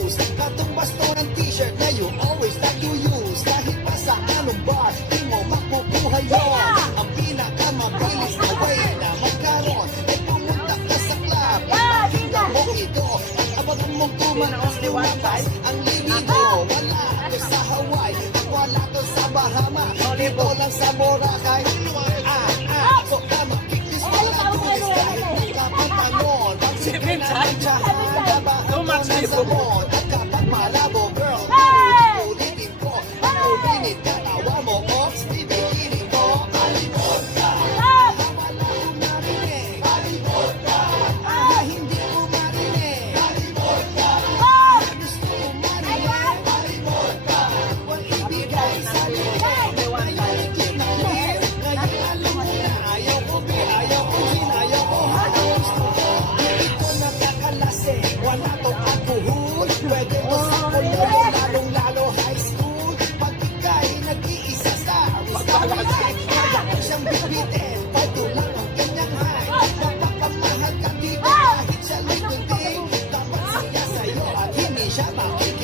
shoes. Katumbas to ng t-shirt na you always like to use. Kahit pa sa anong bar, di mo makukuha yun. Ang pinakamabilis na way na magkaroon ay pumunta ka sa club. Pakinggan mo ito at abangan mong tumaas. Ang libido, wala to sa Hawaii at wala to sa Bahama. Dito lang sa Boracay. So tama, kick this one out to this kahit nagkapantanon. Pagsipin na ng tsahan, labahan ko ng sabon. At kapag malabo, girl, ulitin ko. Ang uminit ka, tawa mo, ops, bibiginin ko. Alimot ka, wala kong narinig. Alimot ka, hindi ko marinig. Alimot ka, gusto ko marinig. Alimot ka, wal ibigay sa linig. Ngayon ikinawin, ngayon alam mo na. Ayaw ko B, ayaw ko G, ayaw ko H. Gusto ko, ito nakakalase. Wala tong alcohol. Pwede mo sa kulay, lalong-lalo high school. Pag ika'y nag-iisa sa pagkakasay, kaya ko siyang bibitin. Pwede lang ang kanyang high. Napakamahal ka dito kahit siya lututin. Dapat siya sa'yo at hindi siya makikinig.